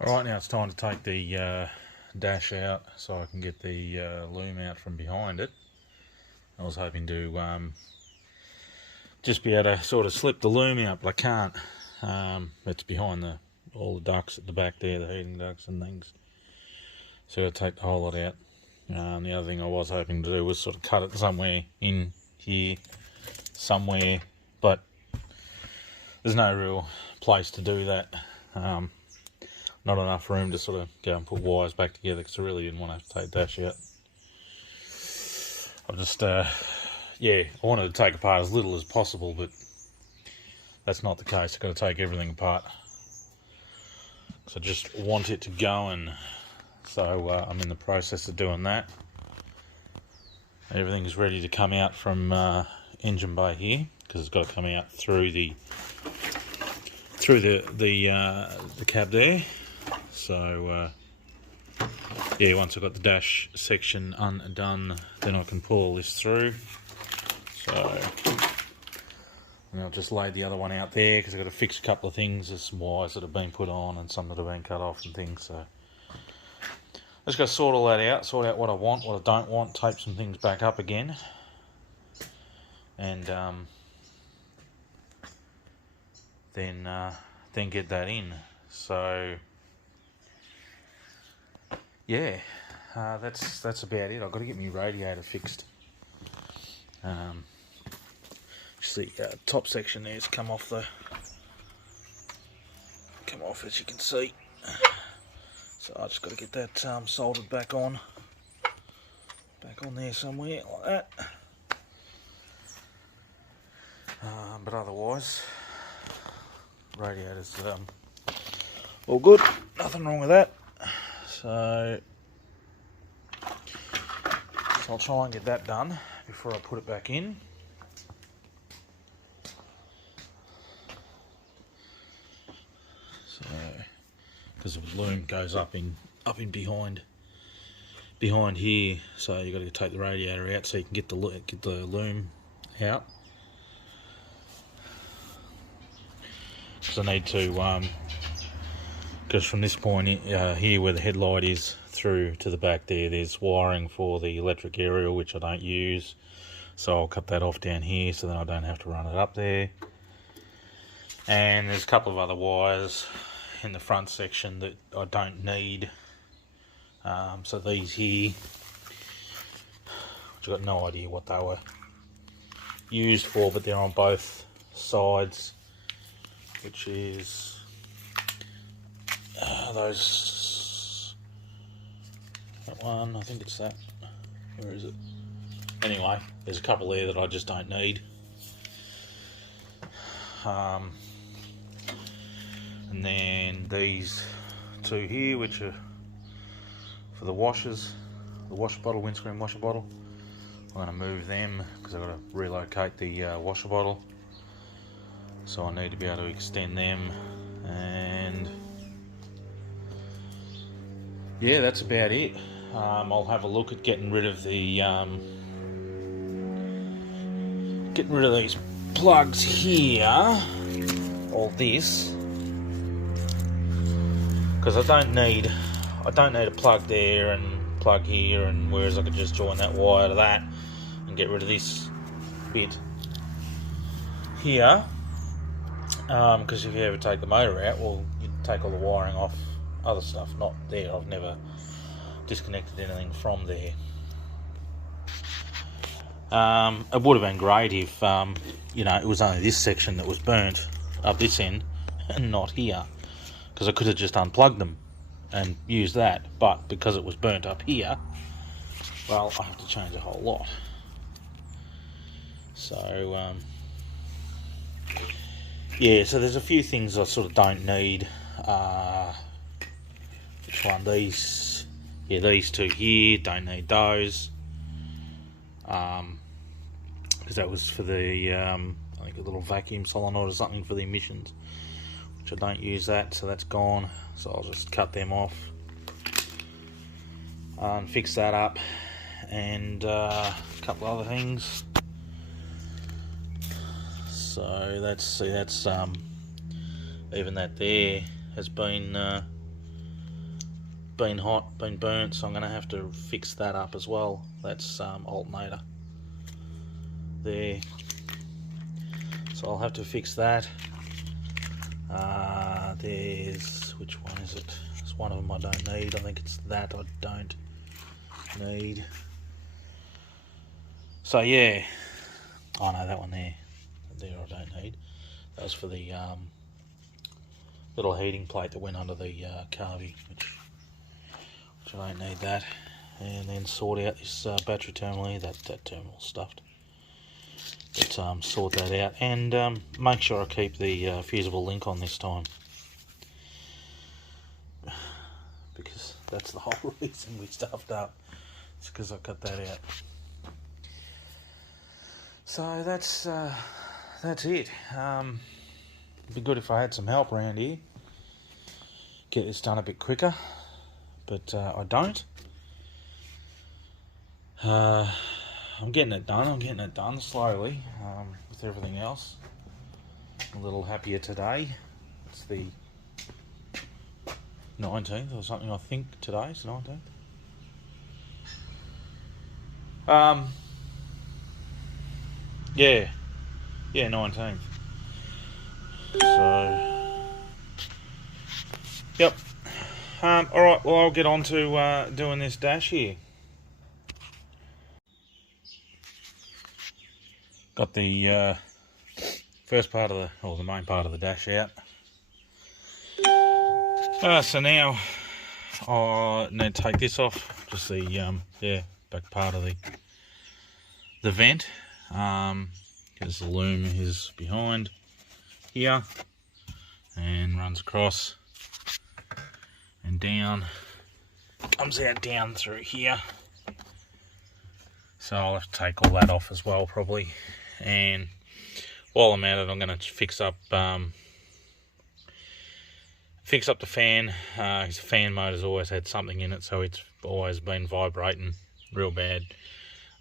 Alright, now it's time to take the dash out so I can get the loom out from behind it. I was hoping to just be able to sort of slip the loom out, but I can't. It's behind all the ducts at the back there, the heating ducts and things. So I've got to take the whole lot out. The other thing I was hoping to do was sort of cut it somewhere in here, somewhere, but there's no real place to do that. Not enough room to sort of go and put wires back together, because I really didn't want to have to take dash out. I just, I wanted to take apart as little as possible, but that's not the case. I've got to take everything apart. So I just want it to go, and so I'm in the process of doing that. Everything's ready to come out from engine bay here, because it's got to come out through the cab there. So once I've got the dash section undone, then I can pull all this through. So and I'll just lay the other one out there, because I've got to fix a couple of things. There's some wires that have been put on and some that have been cut off and things. So I just got to sort all that out, sort out what I want, what I don't want, tape some things back up again, and then get that in. So yeah, that's about it. I've got to get my radiator fixed. Just the top section there's come off, as you can see. So I just got to get that soldered back on there somewhere like that. But otherwise, radiator's all good. Nothing wrong with that. So I'll try and get that done before I put it back in. So, because the loom goes up in behind here, so you've got to take the radiator out so you can get the loom out. Because I need to, because from this point here where the headlight is through to the back there's wiring for the electric aerial, which I don't use, so I'll cut that off down here so then I don't have to run it up there. And there's a couple of other wires in the front section that I don't need, so these here, which I've got no idea what they were used for, but they're on both sides, which is that one, I think it's that. Where is it? Anyway, there's a couple there that I just don't need. And then these two here, which are for the washers, the washer bottle, windscreen washer bottle. I'm going to move them because I've got to relocate the washer bottle. So I need to be able to extend them, and yeah, that's about it. I'll have a look at getting rid of these plugs here, all this, because I don't need a plug there and plug here, and whereas I could just join that wire to that and get rid of this bit here. Because if you ever take the motor out, well, you take all the wiring off other stuff, not there. I've never disconnected anything from there. It would have been great if it was only this section that was burnt up this end and not here, because I could have just unplugged them and used that, but because it was burnt up here, well, I have to change a whole lot. So yeah, so there's a few things I sort of don't need. Which one? These? Yeah, these two here, don't need those. Because that was for the, I think a little vacuum solenoid or something for the emissions, which I don't use that, so that's gone. So I'll just cut them off and fix that up, and a couple other things. So that's even that there has been been hot, been burnt, so I'm going to have to fix that up as well. That's alternator there, so I'll have to fix that. There's, which one is it? It's one of them I don't need. I think it's that I don't need. So yeah, oh no, that one there I don't need. That was for the little heating plate that went under the carvy, which I don't need that. And then sort out this battery terminal here. That terminal's stuffed. But sort that out, and make sure I keep the fusible link on this time, because that's the whole reason we stuffed up. It's because I cut that out. So that's it. It'd be good if I had some help around here, get this done a bit quicker, but I don't. I'm getting it done slowly, with everything else. A little happier today. It's the 19th or something, I think today's 19th. Yeah, 19th. So, yep. Alright, well I'll get on to doing this dash here. Got the first part of the main part of the dash out. So now I need to take this off, just the back part of the vent, because the loom is behind here and runs across and down, comes out down through here. So I'll have to take all that off as well probably. And while I'm at it, I'm going to fix up the fan, because the fan motor's always had something in it, so it's always been vibrating real bad.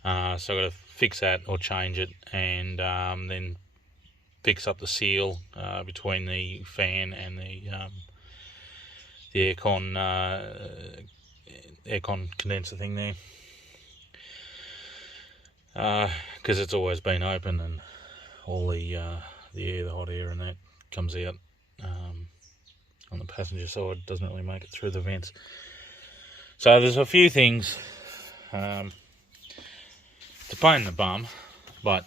So I've got to fix that or change it, and then fix up the seal between the fan and the aircon condenser thing there. Because it's always been open, and all the hot air and that comes out on the passenger side, doesn't really make it through the vents. So there's a few things, it's a pain in the bum, but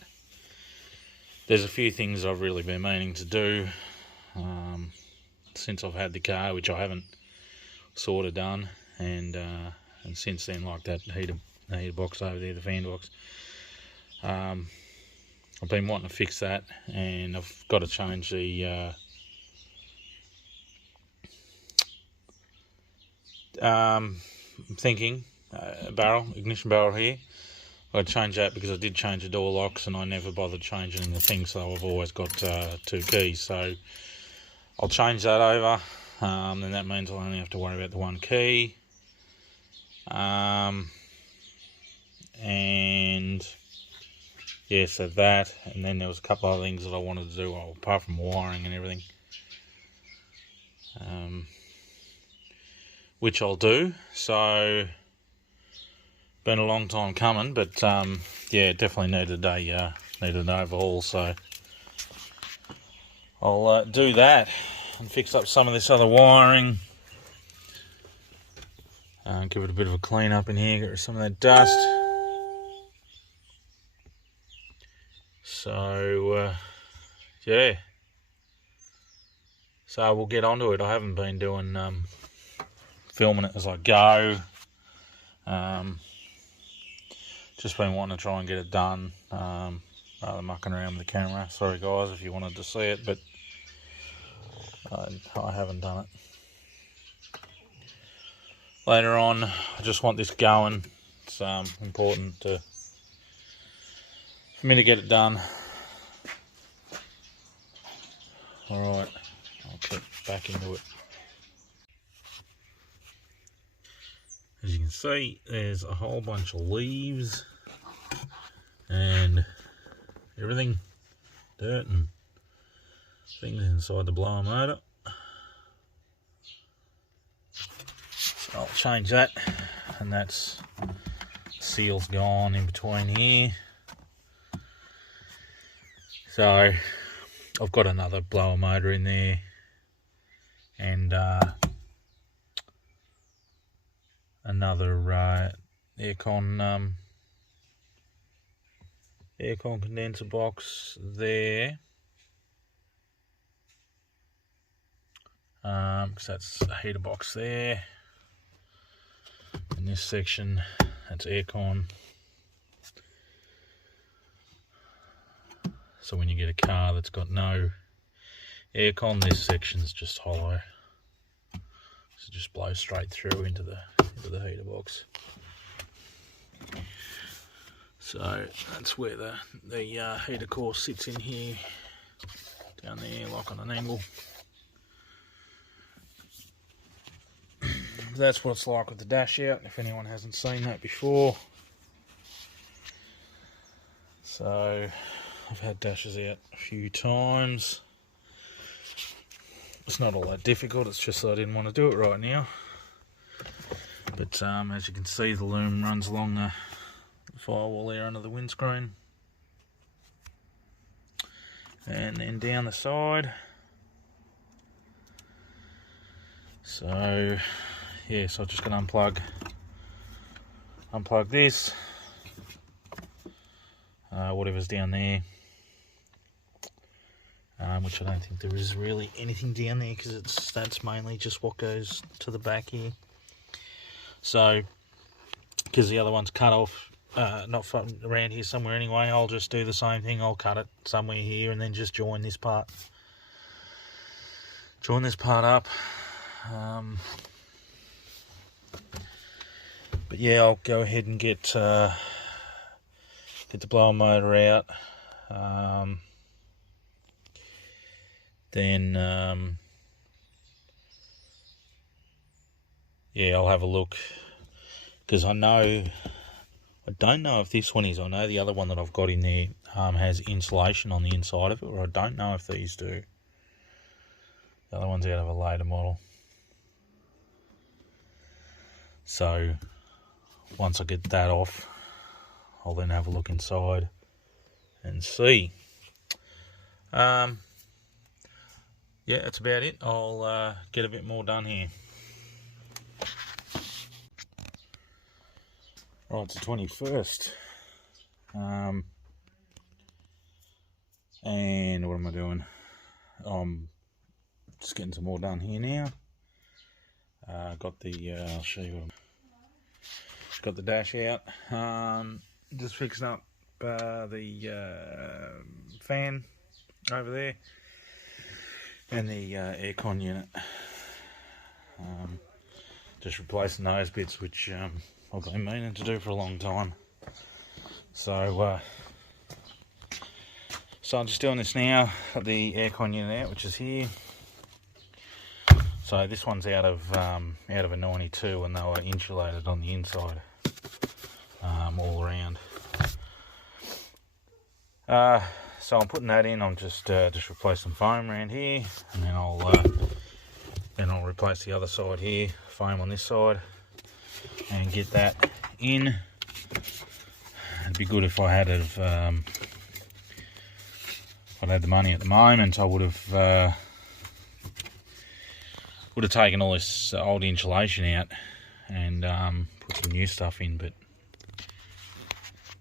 there's a few things I've really been meaning to do since I've had the car, which I haven't sort of done, and since then, like that heater box over there, the fan box. I've been wanting to fix that, and I've got to change the I'm thinking ignition barrel here. I've got to change that because I did change the door locks and I never bothered changing the thing, so I've always got 2 keys. So I'll change that over, and that means I'll only have to worry about the 1 key. And yeah, so that, and then there was a couple other things that I wanted to do, apart from wiring and everything, which I'll do. So been a long time coming, but yeah, definitely needed an overhaul. So I'll do that and fix up some of this other wiring, give it a bit of a clean up in here, get rid of some of that dust. So yeah, so we'll get onto it. I haven't been doing filming it as I go, just been wanting to try and get it done, rather than mucking around with the camera. Sorry guys if you wanted to see it, but I haven't done it. Later on, I just want this going. It's important for me to get it done. Alright, I'll get back into it. As you can see, there's a whole bunch of leaves and everything, dirt and things inside the blower motor. I'll change that, and that's seal's gone in between here. So I've got another blower motor in there, and another aircon condenser box there, because that's a heater box there. In this section, that's aircon. So when you get a car that's got no aircon, this section's just hollow. So just blows straight through into the heater box. So that's where the heater core sits in here, down there, like on an angle. That's what it's like with the dash out, if anyone hasn't seen that before. So I've had dashes out a few times. It's not all that difficult, it's just that I didn't want to do it right now. But as you can see, the loom runs along the firewall there under the windscreen. And then down the side. So yeah, so I'm just going to unplug this, whatever's down there, which I don't think there is really anything down there, because that's mainly just what goes to the back here. So because the other one's cut off, not around here somewhere anyway, I'll just do the same thing. I'll cut it somewhere here and then just join this part up. But yeah, I'll go ahead and get the blower motor out. Then yeah, I'll have a look, because I don't know if this one is. I know the other one that I've got in there has insulation on the inside of it, or I don't know if these do. The other one's out of a later model. So once I get that off, I'll then have a look inside and see. Yeah, that's about it. I'll get a bit more done here. Right, it's the 21st. And what am I doing? I'm just getting some more done here now. Got the, I'll show you what got the dash out. Just fixing up the fan over there, and the aircon unit. Just replacing those bits, which I've been meaning to do for a long time. So I'm just doing this now. Got the aircon unit out, which is here. So this one's out of a 92, and they were insulated on the inside, all around. So I'm putting that in. I'm just replace some foam around here, and then I'll replace the other side here, foam on this side, and get that in. It'd be good if I had if I'd had the money at the moment. I would have taken all this old insulation out and put some new stuff in, but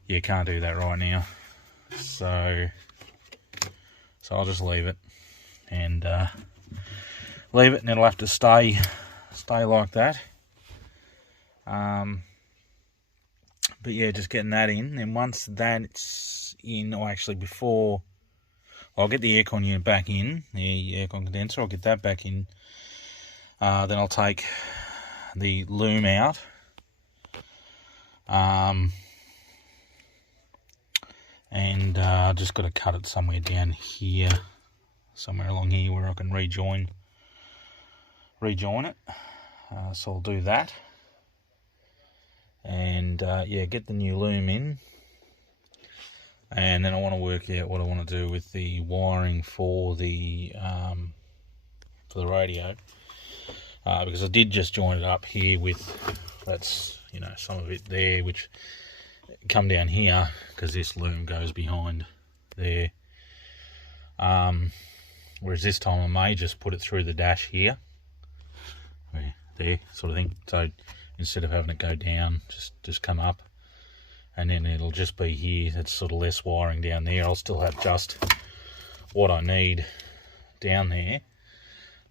yeah, can't do that right now. So I'll just leave it, and it'll have to stay like that. But yeah, just getting that in, and once that's in, or actually before, I'll get the aircon unit back in, the aircon condenser, I'll get that back in. Then I'll take the loom out, and just got to cut it somewhere down here, somewhere along here where I can rejoin it. So I'll do that, and yeah, get the new loom in, and then I want to work out what I want to do with the wiring for the radio. because I did just join it up here with, that's, you know, some of it there, which come down here because this loom goes behind there. Whereas this time I may just put it through the dash here, there sort of thing. So instead of having it go down, just come up, and then it'll just be here. It's sort of less wiring down there. I'll still have just what I need down there.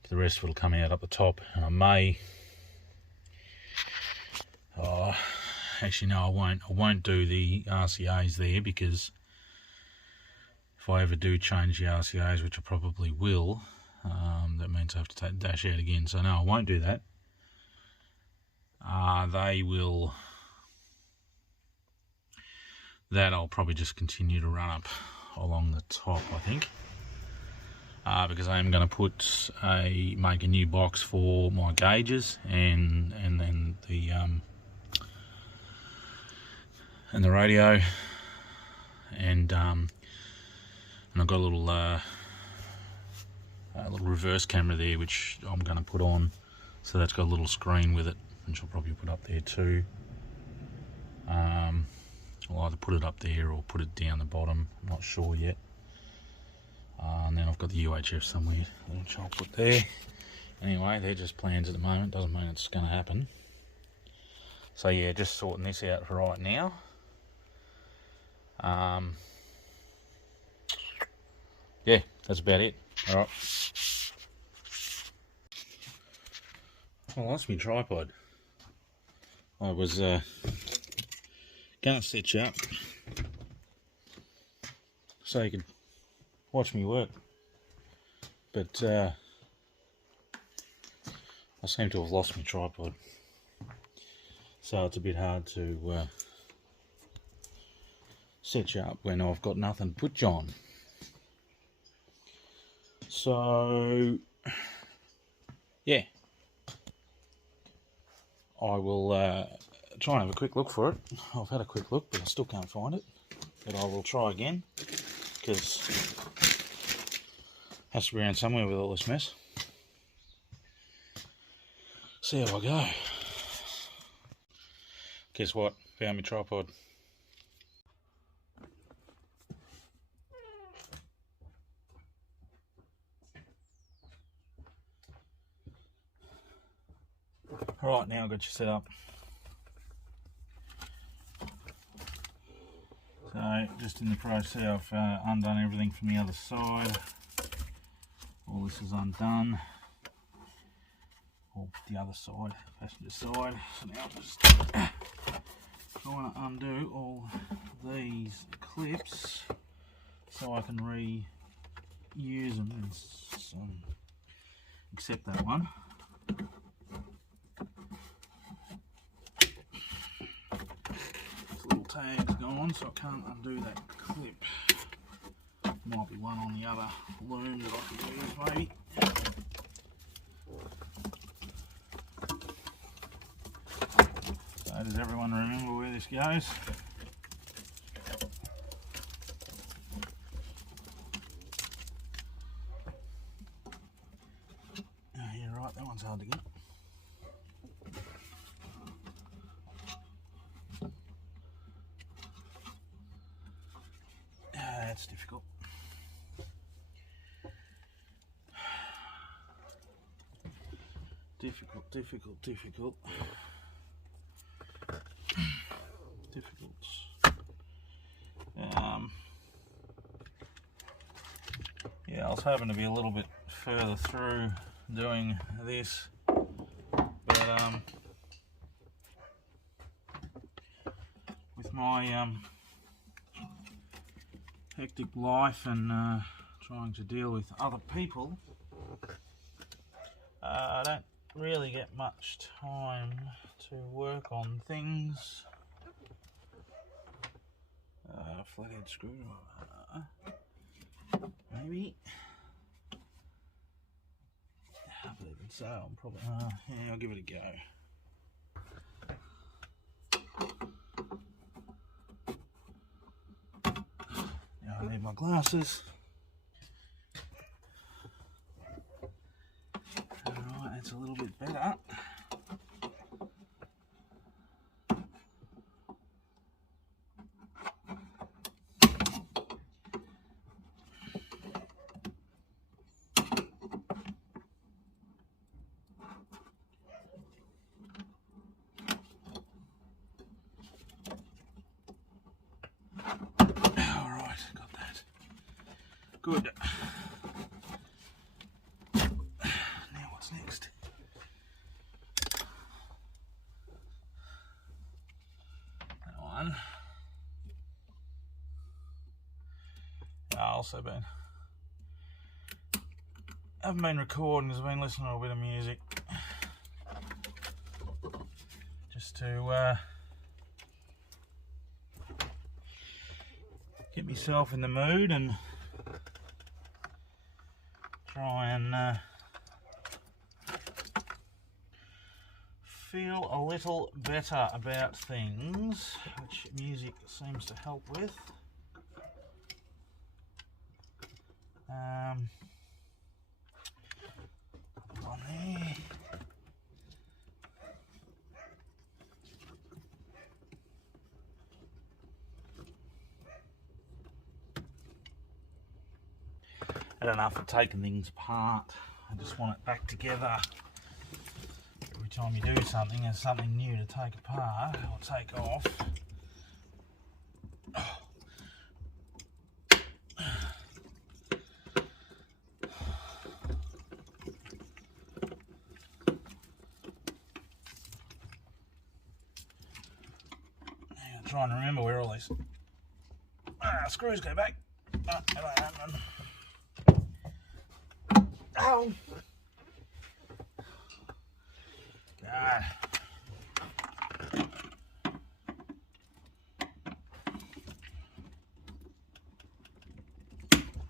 The rest will come out up the top, and I may. Actually, no, I won't. I won't do the RCAs there, because if I ever do change the RCAs, which I probably will, that means I have to take the dash out again. So no, I won't do that. They will. That I'll probably just continue to run up along the top, I think, because I am going to make a new box for my gauges and then the radio, and I've got a little reverse camera there, which I'm going to put on, so that's got a little screen with it, which I'll probably put up there too. I'll either put it up there or put it down the bottom, I'm not sure yet. And then I've got the UHF somewhere, which I'll put there. Anyway, they're just plans at the moment, doesn't mean it's going to happen. So yeah, just sorting this out for right now. Yeah, that's about it. Alright. I lost my tripod. I was going to set you up so you could watch me work, but I seem to have lost my tripod, so it's a bit hard to set you up when I've got nothing to put you on. So yeah, I will try and have a quick look for it. I've had a quick look, but I still can't find it, but I will try again, because it has to be around somewhere with all this mess. See how I go. Guess what? Found my tripod. Right, now I've got you set up. So, just in the process, I've undone everything from the other side. All this is undone. Or the other side, passenger side. So now I'm just trying to undo all these clips so I can reuse them, except that one. Tag's gone, so I can't undo that clip. Might be one on the other loom that I can use, maybe. So does everyone remember where this goes? Oh, yeah, right, that one's hard to get. That's difficult. Difficult. Difficult. Yeah, I was hoping to be a little bit further through doing this, but with my hectic life and trying to deal with other people, I don't really get much time to work on things. Flathead screwdriver, maybe. But even so, I'm probably yeah, I'll give it a go. I need my glasses. Alright, that's a little bit better. Alright, got that. Good. Now what's next? That one. Haven't been recording, I've been listening to a bit of music. Just to get myself in the mood and try and feel a little better about things, which music seems to help with. On there. Had enough of taking things apart. I just want it back together. Every time you do something, there's something new to take apart or take off. I'm trying to remember where all these screws go back. Oh, ow! God.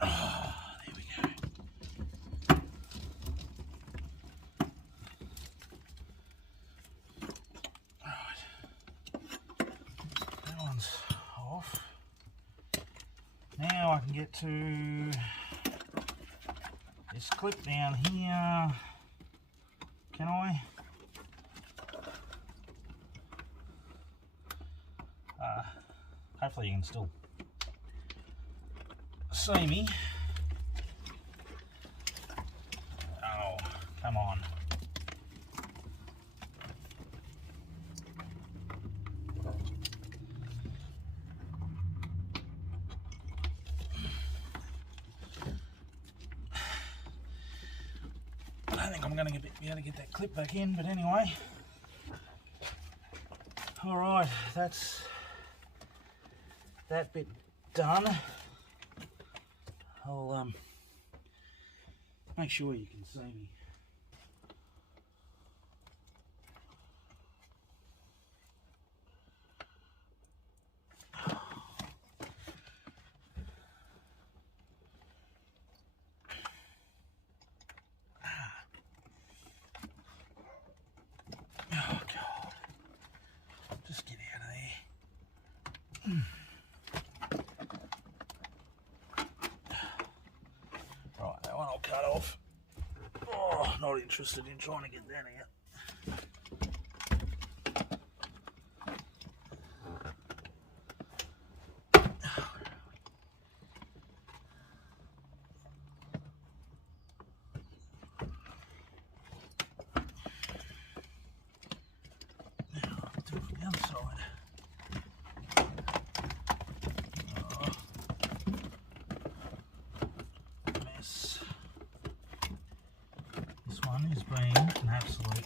Oh, there we go. Right. That one's off. Now I can get to this clip down here. Can I? Hopefully you can still see me. Oh, come on. I don't think I'm going to be able to get that clip back in, but anyway. Alright, that's that bit done. I'll make sure you can see me. Oh God, just get out of there. Right, that one I'll cut off. Oh, not interested in trying to get that out. Now, I'll do it from the other side. Mess. This one has been an absolute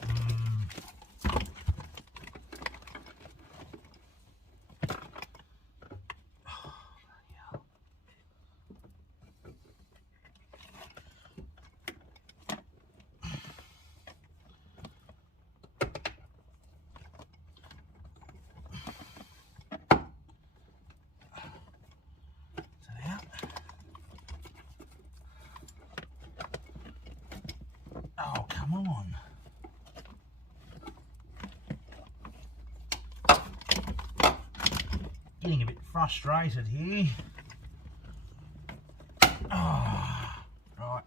oh, come on. Getting a bit frustrated here. Oh, right.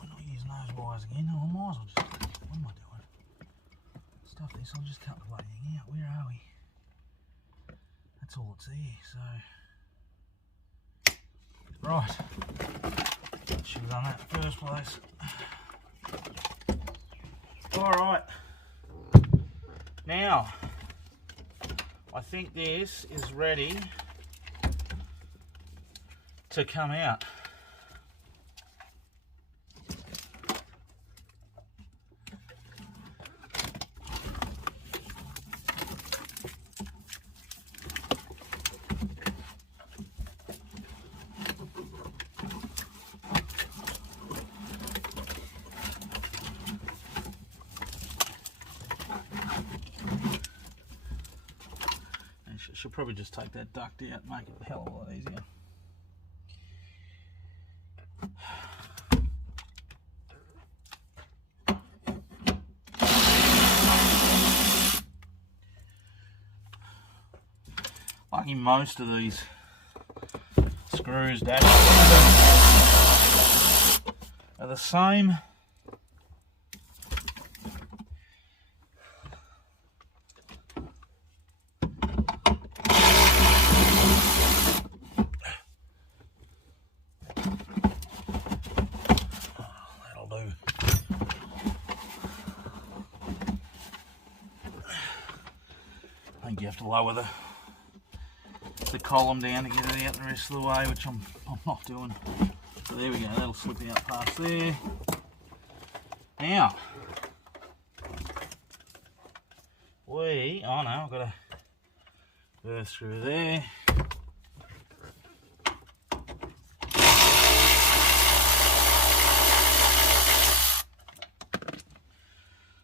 We're not using those wires again. I might as well this, I'll just cut the bloody thing out. Where are we? That's all it's there, so... Right. Should have done that in the first place. Alright. Now, I think this is ready to come out. She'll probably just take that duct out and make it a hell of a lot easier. Lucky most of these screws are the same. I think you have to lower the column down to get it out the rest of the way, which I'm not doing. So there we go, that'll slip out past there. Now, I've got to burst through there.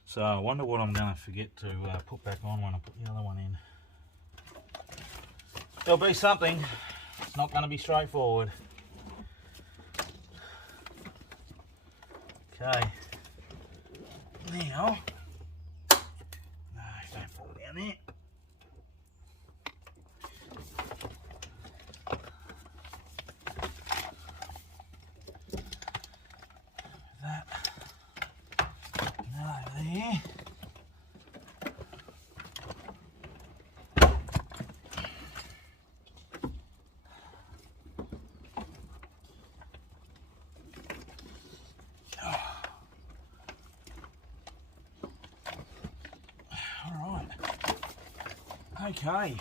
So I wonder what I'm going to forget to put back on when I put the other one in. There'll be something. It's not going to be straightforward. Okay. Now, no, don't fall down there. That. Over there. Okay.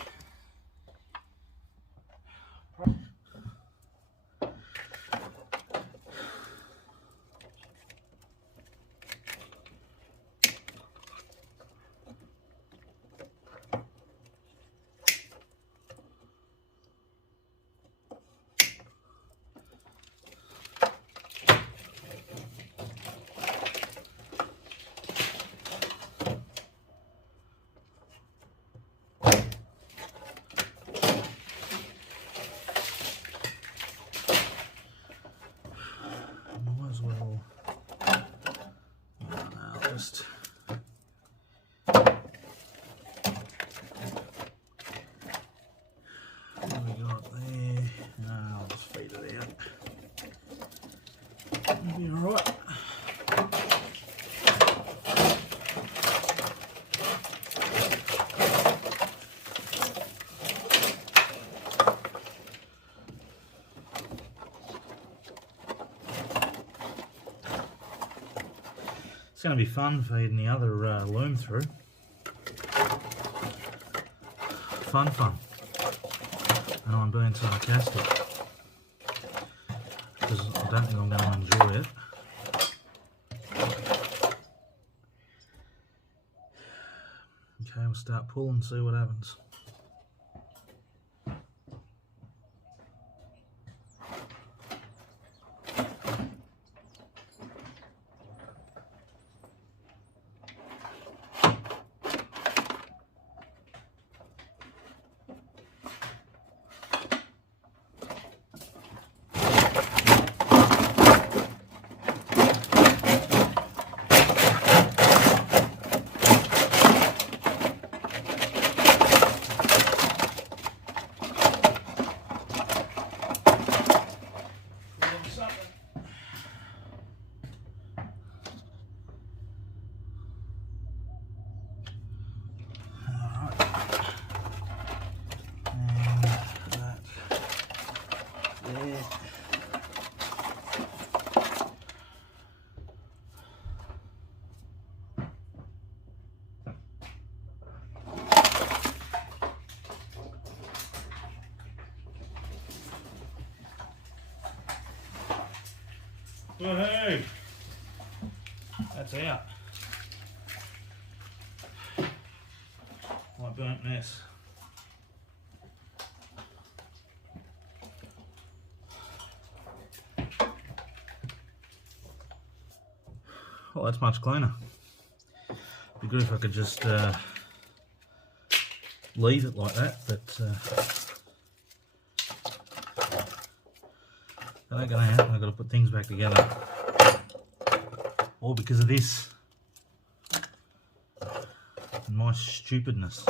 Be all right. It's going to be fun feeding the other loom through. Fun. And I'm being sarcastic, because I don't think I'm going to enjoy it. Okay, we'll start pulling and see what happens. there. Woohoo! That's out. My burnt mess. Well, that's much cleaner. Be good if I could just leave it like that, but that ain't gonna happen. I've got to put things back together. All because of this. And my stupidness.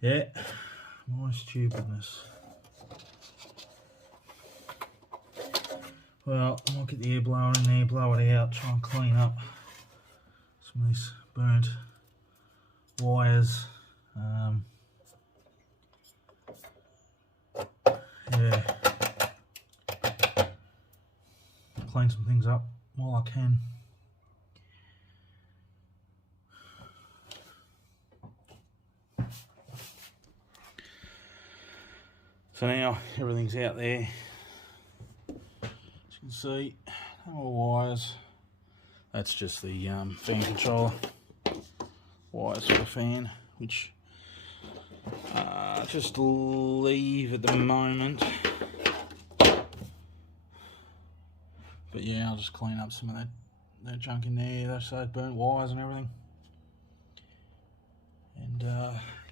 Yeah, my stupidness. Well, I might get the air blower in there, blow it out, try and clean up some of these burnt wires. Yeah, clean some things up while I can. So now everything's out there. As you can see, no more wires. That's just the fan controller wires for the fan, which just leave at the moment. But yeah, I'll just clean up some of that junk in there, those burnt wires and everything. And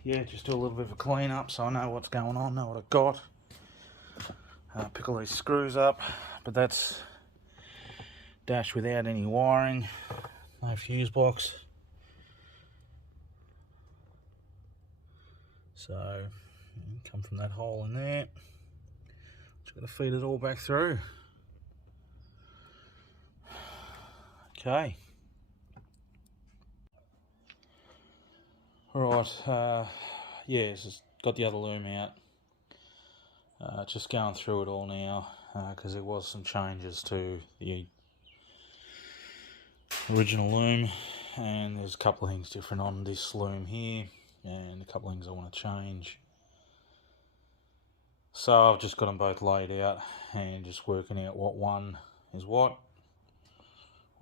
yeah, just do a little bit of a clean up so I know what's going on, know what I've got. Pick all these screws up, but that's dash without any wiring, no fuse box. So, come from that hole in there. Just got to feed it all back through. Okay. Alright, yeah, just got the other loom out. Just going through it all now, because there was some changes to the original loom, and there's a couple of things different on this loom here, and a couple of things I want to change. So I've just got them both laid out and just working out what one is what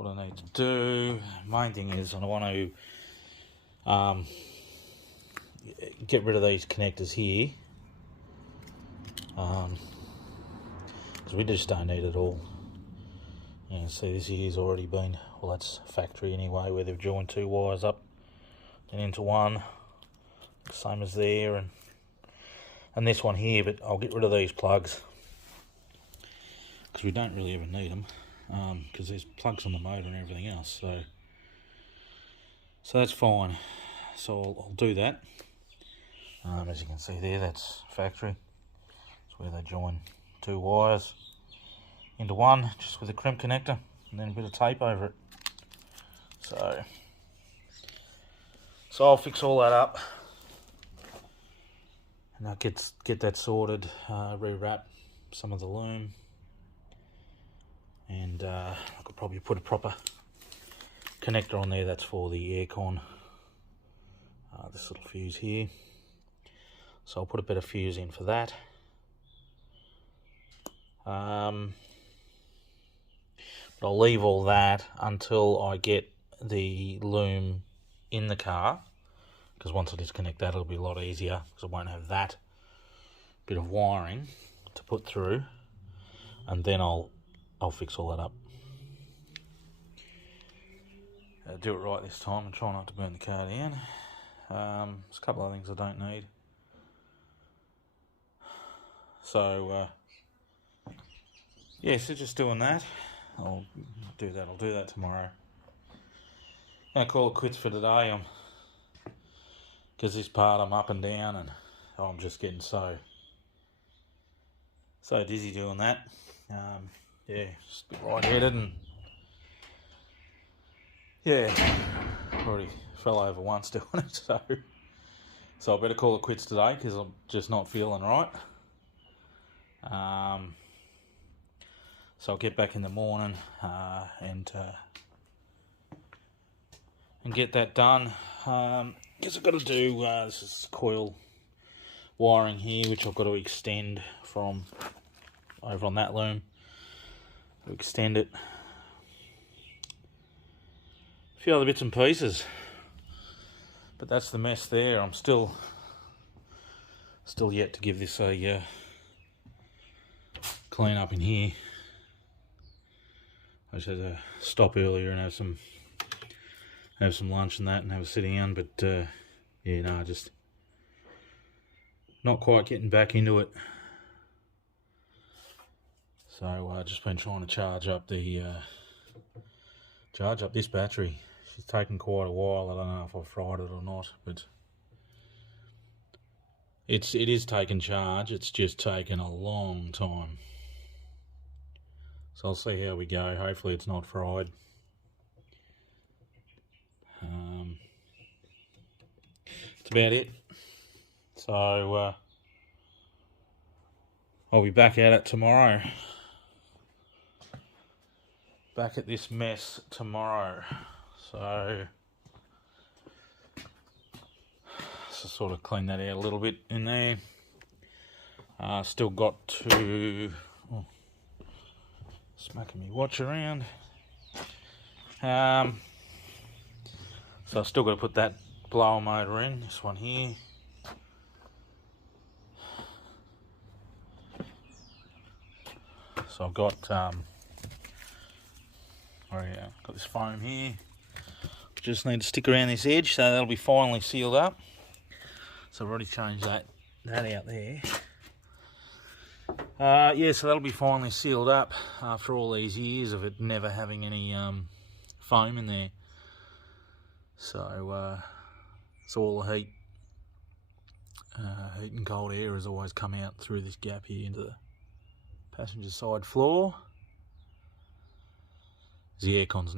I need to do. Main thing is I want to get rid of these connectors here, because we just don't need it all. You can see this here's already been, well, that's factory anyway, where they've joined two wires up and into one, same as there, and this one here. But I'll get rid of these plugs because we don't really ever need them, because there's plugs on the motor and everything else, so that's fine. So I'll do that. As you can see there, that's factory. It's where they join two wires into one, just with a crimp connector and then a bit of tape over it. So I'll fix all that up, and I'll get that sorted, rewrap some of the loom, and I could probably put a proper connector on there that's for the aircon. This little fuse here, so I'll put a bit of fuse in for that. But I'll leave all that until I get the loom in the car, because once I disconnect that, it'll be a lot easier, because I won't have that bit of wiring to put through, and then I'll fix all that up. Do it right this time and try not to burn the car down. There's a couple of things I don't need, so yeah, so just doing that. I'll do that tomorrow. I'm gonna call it quits for today, because this part I'm up and down, and I'm just getting so dizzy doing that. Yeah, just a bit lightheaded, and yeah, already fell over once doing it, so So I better call it quits today because I'm just not feeling right. So I'll get back in the morning and get that done. Because I've got to do this is coil wiring here, which I've got to extend from over on that loom. To extend it. A few other bits and pieces, but that's the mess there. I'm still yet to give this a clean up in here. I just had to stop earlier and have some lunch and that, and have a sit down. But yeah, no, just not quite getting back into it. So I've just been trying to charge up this battery. She's taken quite a while. I don't know if I've fried it or not, but it is taking charge. It's just taken a long time. So I'll see how we go. Hopefully it's not fried. That's about it. So I'll be back at it tomorrow. Back at this mess tomorrow. So sort of clean that out a little bit in there. Still got to smacking me watch around. So I've still got to put that blower motor in, this one here. So I've got got this foam here. Just need to stick around this edge, so that'll be finally sealed up. So I've already changed that out there. Yeah, so that'll be finally sealed up after all these years of it never having any foam in there. So all the heat and cold air has always come out through this gap here into the passenger side floor. The aircon's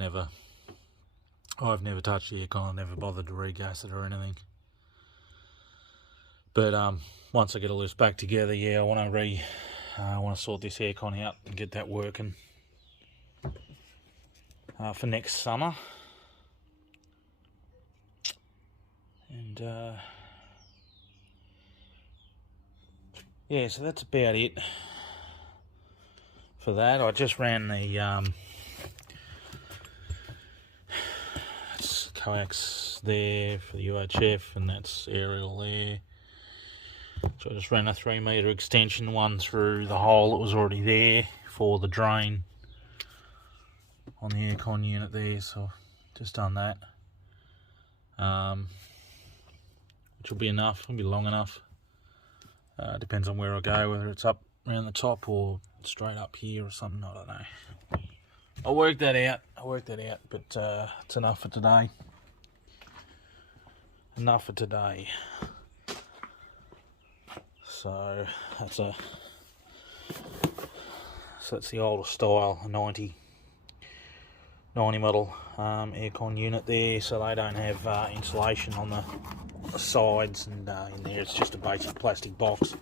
I've never touched the aircon. I've never bothered to regas it or anything. But once I get all this back together, yeah, I want to sort this aircon out and get that working for next summer. And yeah, so that's about it for that. I just ran the coax there for the UHF, and that's aerial there. So I just ran a 3 metre extension one through the hole that was already there for the drain on the aircon unit there. So just done that, which will be enough. It'll be long enough. Depends on where I go, whether it's up around the top or straight up here or something. I don't know. I'll work that out. But it's enough for today. Enough for today. So that's the older style, a 90 model aircon unit there. So they don't have insulation on the sides, and in there it's just a basic plastic box.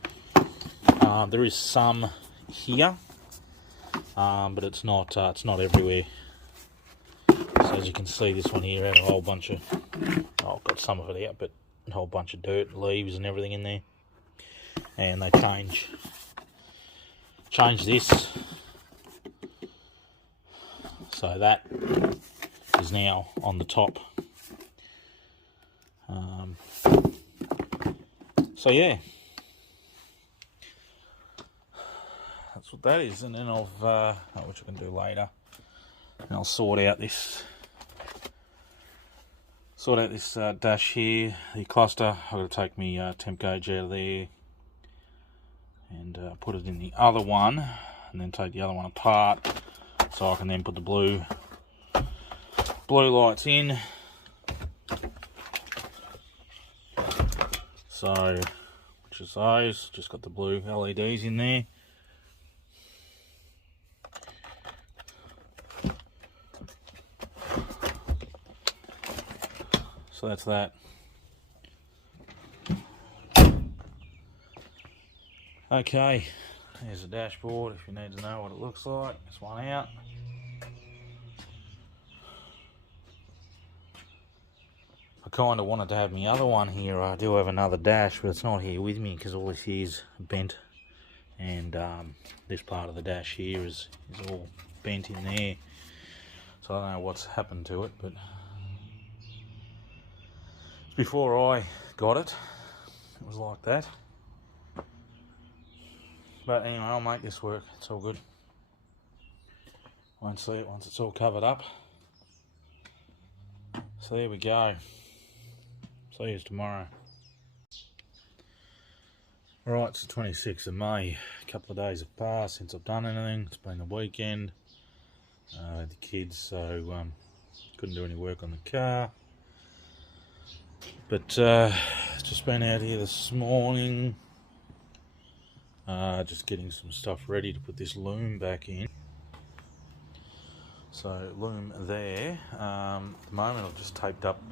There is some here, but it's not everywhere. So as you can see, this one here had a whole bunch of, I've got some of it out, but a whole bunch of dirt, leaves and everything in there. And they change this, so that is now on the top. So yeah, that's what that is. And then which I can do later, and I'll sort out this dash here, the cluster. I've got to take my temp gauge out of there and put it in the other one, and then take the other one apart, so I can then put the blue lights in. So, which is those, just got the blue LEDs in there. So that's that. Okay, there's the dashboard if you need to know what it looks like. This one out. I kind of wanted to have my other one here. I do have another dash, but it's not here with me because all this here is bent, and this part of the dash here is all bent in there. So I don't know what's happened to it, but before I got it, it was like that. But anyway, I'll make this work. It's all good. Won't see it once it's all covered up. So there we go. See you tomorrow. Right, it's the 26th of May. A couple of days have passed since I've done anything. It's been the weekend. The kids, so couldn't do any work on the car. But just been out here this morning. Just getting some stuff ready to put this loom back in. So loom there. At the moment I've just taped up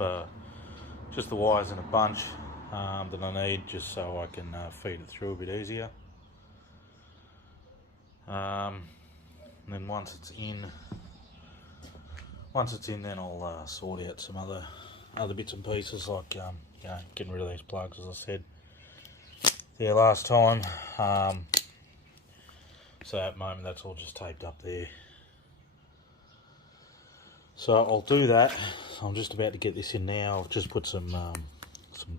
just the wires in a bunch that I need, just so I can feed it through a bit easier. And then once it's in, then I'll sort out some other bits and pieces, like you know, getting rid of these plugs, as I said there last time. So at the moment that's all just taped up there. So I'll do that. I'm just about to get this in now. I've just put some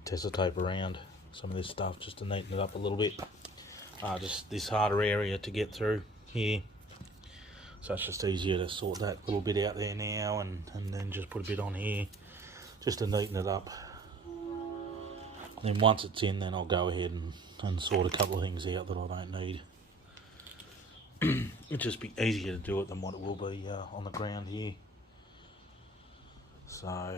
tester tape around some of this stuff just to neaten it up a little bit. Just this harder area to get through here. So it's just easier to sort that little bit out there now, and then just put a bit on here just to neaten it up. And then once it's in, then I'll go ahead and sort a couple of things out that I don't need. It'll just be easier to do it than what it will be on the ground here. So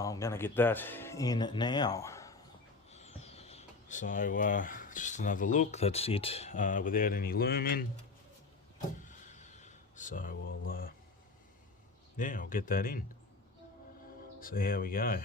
I'm going to get that in now. So just another look, that's it, without any loom in. So I'll get that in. See how we go.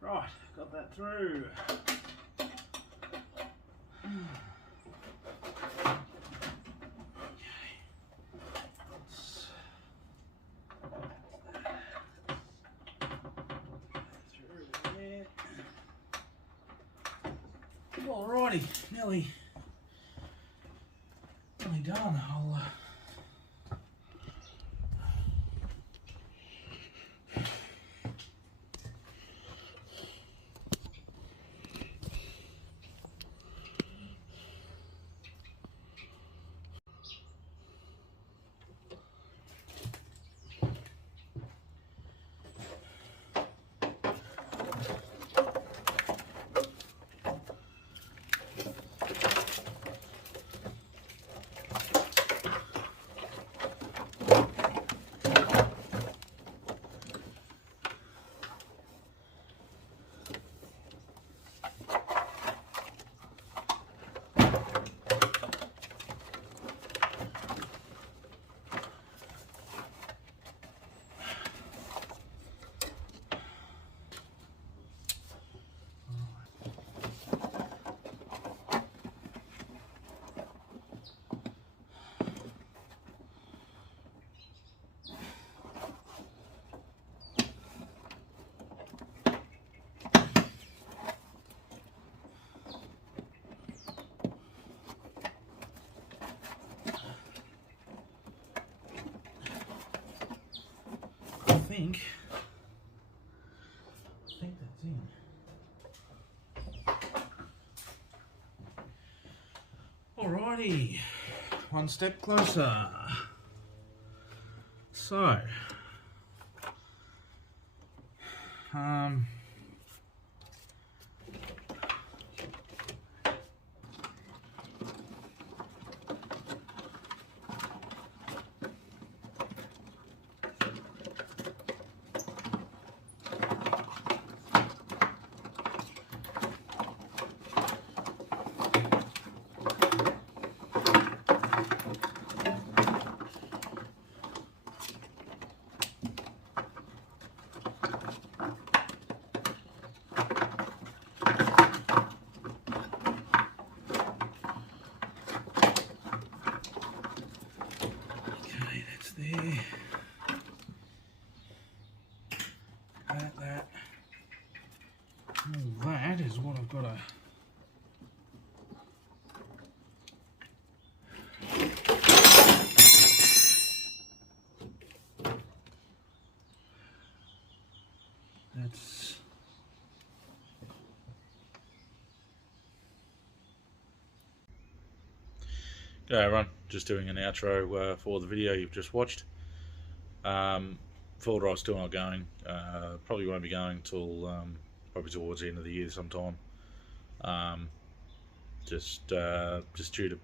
Right, got that through. Alrighty, nearly done. think that's in. Alrighty, one step closer. So, there. That. All that is what I've got to. That's. G'day everyone, just doing an outro for the video you've just watched. Full drive's still not going, probably won't be going till probably towards the end of the year sometime. Just due to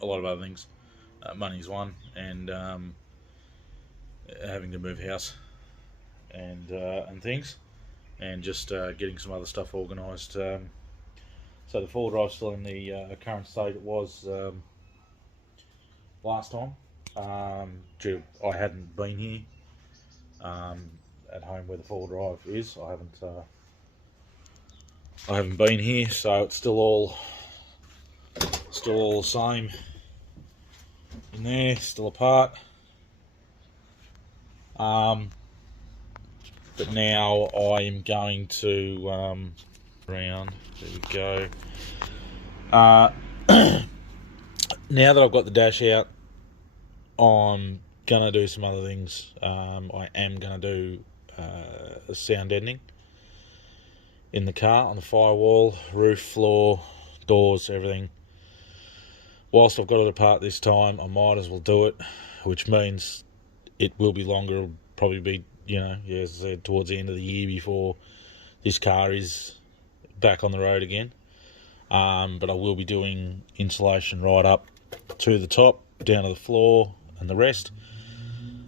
a lot of other things. Money's one, and having to move house and things, and just getting some other stuff organised. So the full drive's still in the current state it was last time. I hadn't been here at home where the full drive is. I haven't been here, so it's still all the same in there, still apart. But now I am going to around. There we go. Now that I've got the dash out, I'm gonna do some other things. I am gonna do sound deadening in the car, on the firewall, roof, floor, doors, everything. Whilst I've got it apart this time, I might as well do it, which means it will be longer. It'll probably be, as I said, towards the end of the year before this car is back on the road again. But I will be doing insulation right up to the top, down to the floor and the rest.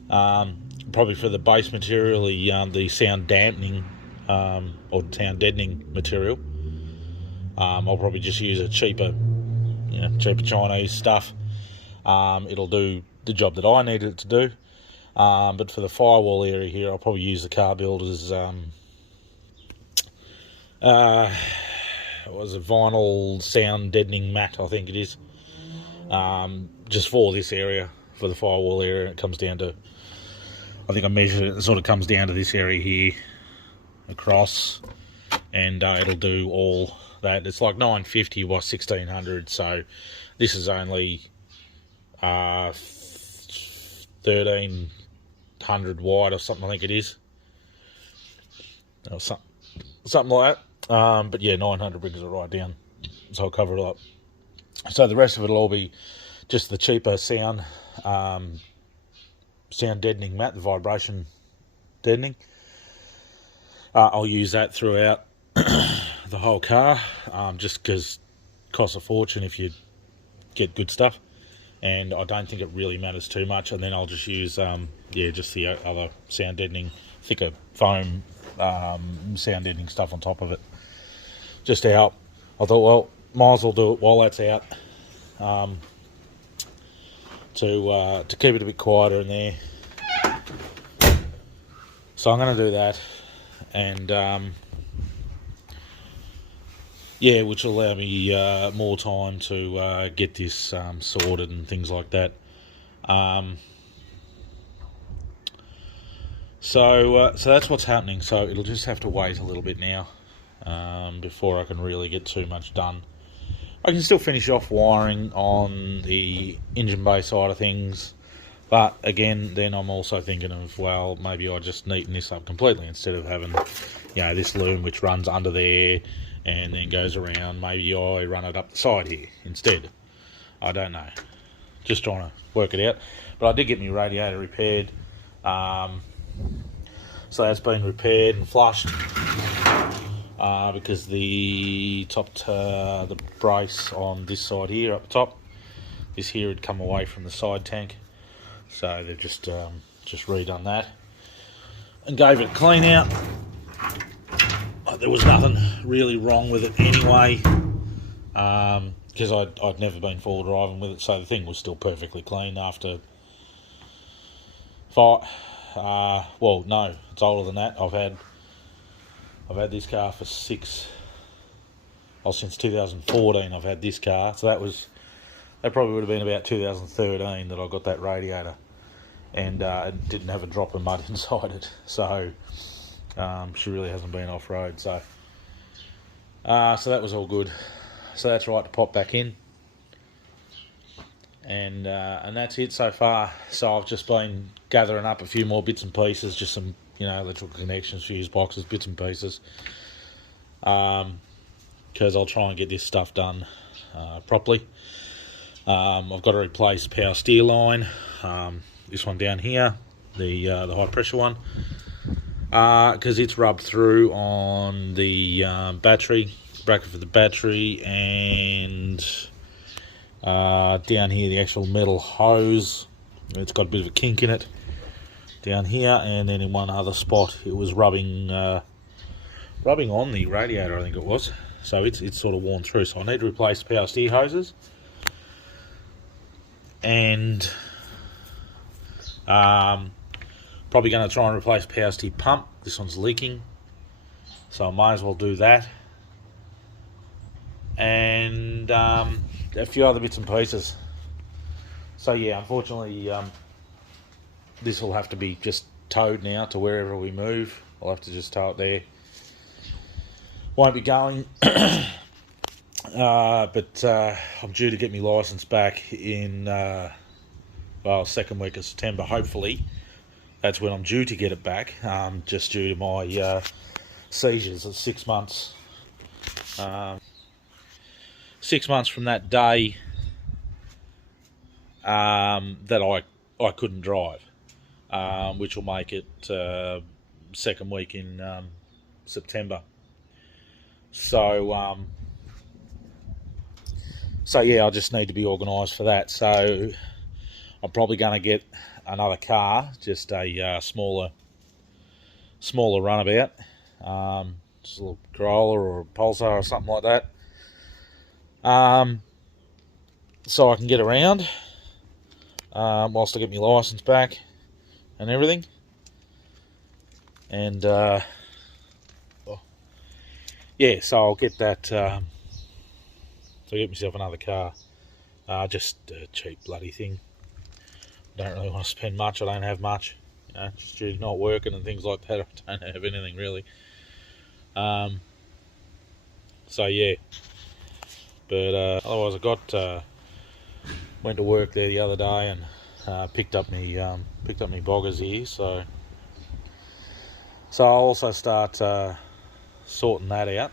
Probably for the base material, the sound dampening or sound deadening material, I'll probably just use a cheaper Chinese stuff. It'll do the job that I need it to do. But for the firewall area here, I'll probably use the Car Builder's it was a vinyl sound deadening mat, I think it is. Just for this area, for the firewall area, it comes down to, I think I measured it, it sort of comes down to this area here, across, and it'll do all that. It's like 950 by 1600, so this is only 1300 wide or something, I think it is, or something like that. But yeah, 900 brings it right down, so I'll cover it up. So the rest of it will all be just the cheaper sound deadening mat, the vibration deadening. I'll use that throughout the whole car, just because it costs a fortune if you get good stuff, and I don't think it really matters too much. And then I'll just use just the other sound deadening, thicker foam sound deadening stuff on top of it, just to help. I thought, well, might as well do it while that's out, to keep it a bit quieter in there. So I'm going to do that, and which will allow me more time to get this sorted and things like that. So that's what's happening. So it'll just have to wait a little bit now before I can really get too much done. I can still finish off wiring on the engine bay side of things, But again, then I'm also thinking of, well, maybe I just neaten this up completely instead of having, you know, this loom which runs under there and then goes around. Maybe I run it up the side here instead. I don't know. Just trying to work it out. But I did get my radiator repaired. So that's been repaired and flushed because the the brace on this side here up the top, this here had come away from the side tank. So they've just redone that and gave it a clean out. There was nothing really wrong with it anyway, because I'd never been full driving with it, so the thing was still perfectly clean after well, no, it's older than that. I've had this car for since 2014. I've had this car, so that probably would have been about 2013 that I got that radiator, and it didn't have a drop of mud inside it. So she really hasn't been off road. So so that was all good. So that's right to pop back in. And that's it so far. So I've just been gathering up a few more bits and pieces, just some, you know, electrical connections, fuse boxes, bits and pieces, because I'll try and get this stuff done properly. I've got to replace power steer line, this one down here, the high pressure one, because it's rubbed through on the battery, bracket for the battery, and down here the actual metal hose, it's got a bit of a kink in it down here, and then in one other spot it was rubbing on the radiator, I think it was. So it's sort of worn through, so I need to replace power steer hoses, and probably going to try and replace power steer pump. This one's leaking, so I might as well do that, and a few other bits and pieces. So yeah, unfortunately this will have to be just towed now to wherever we move. I'll have to just tow it there. Won't be going but I'm due to get my licence back in second week of September, hopefully. That's when I'm due to get it back, just due to my seizures at 6 months. 6 months from that day that I couldn't drive, which will make it second week in September. So yeah, I just need to be organised for that. So I'm probably going to get another car, just a smaller runabout, just a little Corolla or a Pulsar or something like that, so I can get around whilst I get my licence back and everything. And yeah, so I'll get that. So I'll get myself another car. Just a cheap bloody thing. Don't really want to spend much. I don't have much. You know, just due to not working and things like that. I don't have anything really. So yeah. But otherwise, I went to work there the other day and picked up me boggers here. So I'll also start sorting that out.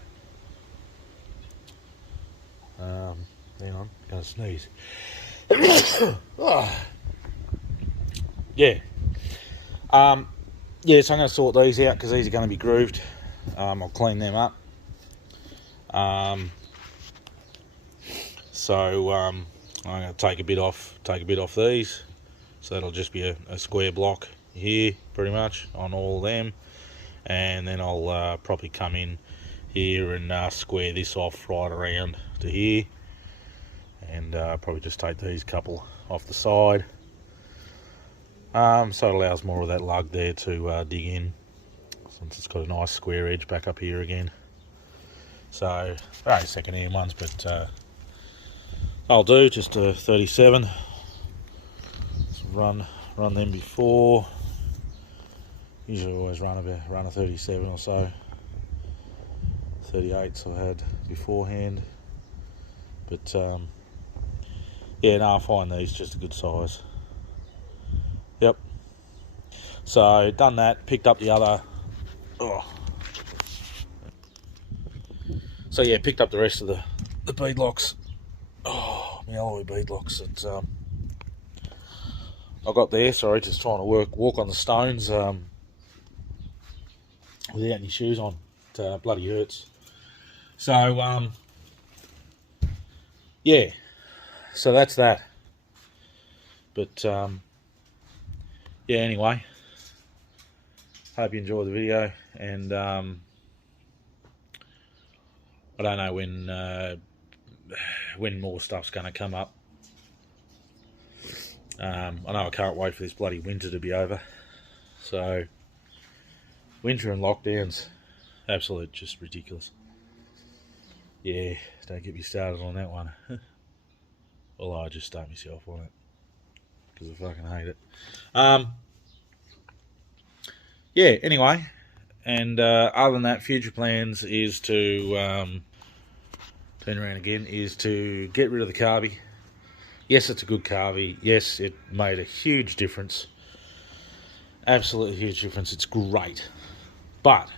Hang on, gonna sneeze. Yeah. Yeah, so I'm going to sort these out because these are going to be grooved. I'll clean them up. So I'm going to take a bit off these. So that'll just be a square block here, pretty much, on all of them. And then I'll probably come in here and square this off right around to here. And probably just take these couple off the side. So it allows more of that lug there to dig in, since it's got a nice square edge back up here again. So they're only second-hand ones, but I'll do just a 37. Just run them before. Usually always run a 37 or so. 38s I had beforehand, but yeah, no, I find these just a good size. So done that, picked up the other. Oh. So yeah, picked up the rest of the bead locks. Oh, my alloy bead locks. It's I got there. Sorry, just trying to walk on the stones without any shoes on. It bloody hurts. So yeah. So that's that. But yeah. Anyway, hope you enjoyed the video, and I don't know when more stuff's going to come up. I know I can't wait for this bloody winter to be over. So, winter and lockdowns, absolute just ridiculous. Yeah, don't get me started on that one. Although I just start myself on it because I fucking hate it. Yeah, anyway, and other than that, future plans is to turn around again, is to get rid of the carby. Yes, it's a good carby. Yes, it made a huge difference. Absolutely huge difference. It's great. But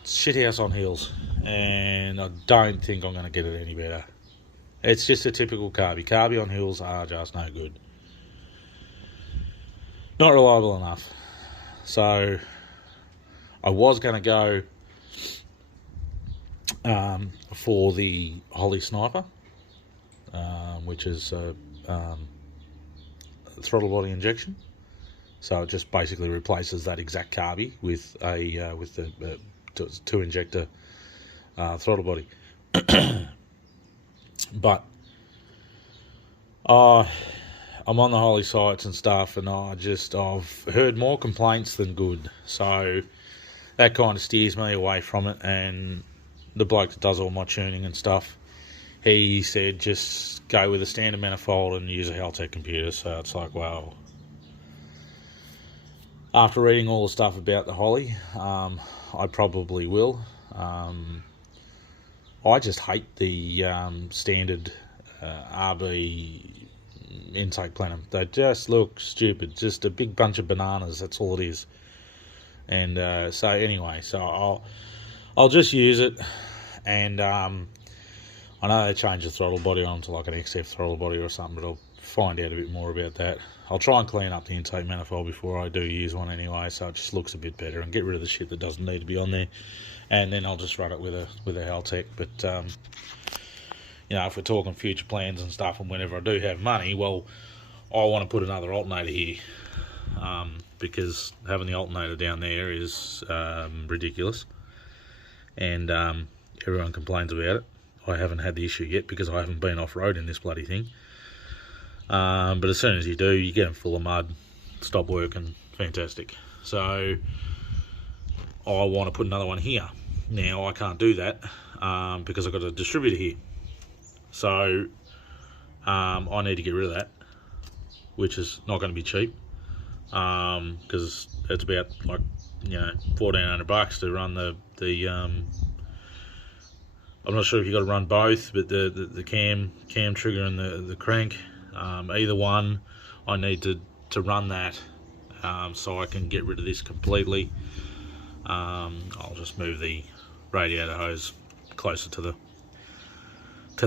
it's shithouse on hills, and I don't think I'm going to get it any better. It's just a typical carby. Carby on hills are just no good. Not reliable enough. So I was going to go for the Holly Sniper, which is throttle body injection. So it just basically replaces that exact carby with the two injector throttle body. But I'm on the Holly sites and stuff, and I've heard more complaints than good. So that kind of steers me away from it. And the bloke that does all my tuning and stuff, he said just go with a standard manifold and use a Haltech computer. So it's like, well, after reading all the stuff about the Holly, I probably will. I just hate the standard RB intake plenum. They just look stupid. Just a big bunch of bananas. That's all it is. And so anyway, so I'll just use it. And I know they changed the throttle body onto like an XF throttle body or something, but I'll find out a bit more about that. I'll try and clean up the intake manifold before I do use one anyway, so it just looks a bit better, and get rid of the shit that doesn't need to be on there. And then I'll just run it with a Haltech. But you know, if we're talking future plans and stuff, and whenever I do have money, well, I want to put another alternator here, because having the alternator down there is ridiculous, and everyone complains about it. I haven't had the issue yet because I haven't been off-road in this bloody thing. But as soon as you do, you get them full of mud, stop working, fantastic. So I want to put another one here. Now I can't do that because I've got a distributor here. So I need to get rid of that, which is not going to be cheap, because it's about like, you know, $1,400 to run the I'm not sure if you've got to run both, but the cam trigger and the crank, either one, I need to run that, so I can get rid of this completely. I'll just move the radiator hose closer to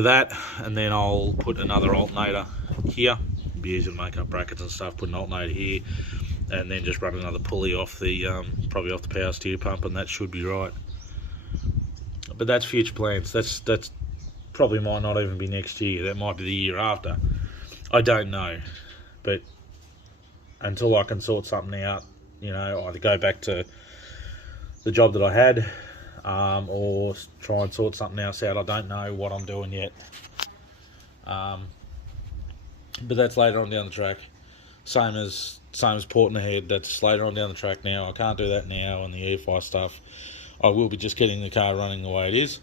that, and then I'll put another alternator here. Be easy to make up brackets and stuff. Put an alternator here, and then just run another pulley off the probably off the power steer pump, and that should be right. But that's future plans. That's probably might not even be next year. That might be the year after. I don't know. But until I can sort something out, you know, either go back to the job that I had, or try and sort something else out. I don't know what I'm doing yet. But that's later on down the track. Same as porting ahead. That's later on down the track now. I can't do that now, and the EFI stuff. I will be just getting the car running the way it is.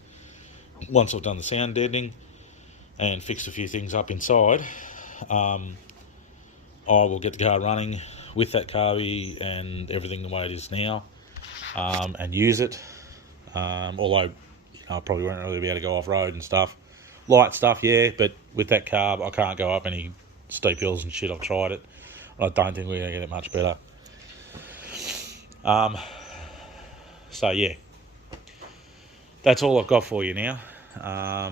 Once I've done the sound deadening and fixed a few things up inside, I will get the car running with that carby and everything the way it is now, and use it. Although, you know, I probably won't really be able to go off-road and stuff. Light stuff, yeah, but with that carb, I can't go up any steep hills and shit. I've tried it. I don't think we're going to get it much better. So yeah, that's all I've got for you now. Yeah,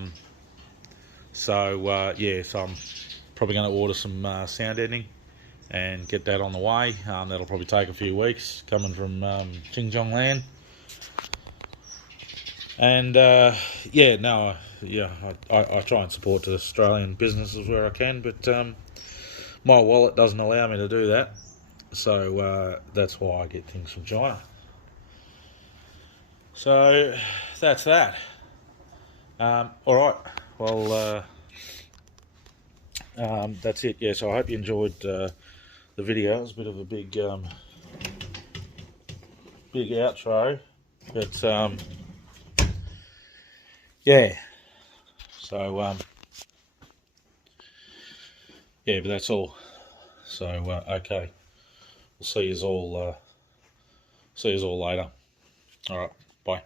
so I'm probably going to order some sound editing and get that on the way. That'll probably take a few weeks, coming from Xinjiang land. And yeah, no, yeah, I try and support the Australian businesses where I can, but my wallet doesn't allow me to do that, so that's why I get things from China. So that's that. All right, well, that's it. Yeah, so I hope you enjoyed the video. It was a bit of a big outro, but yeah. So yeah, but that's all. So okay, we'll see you all. See you all later. All right, bye.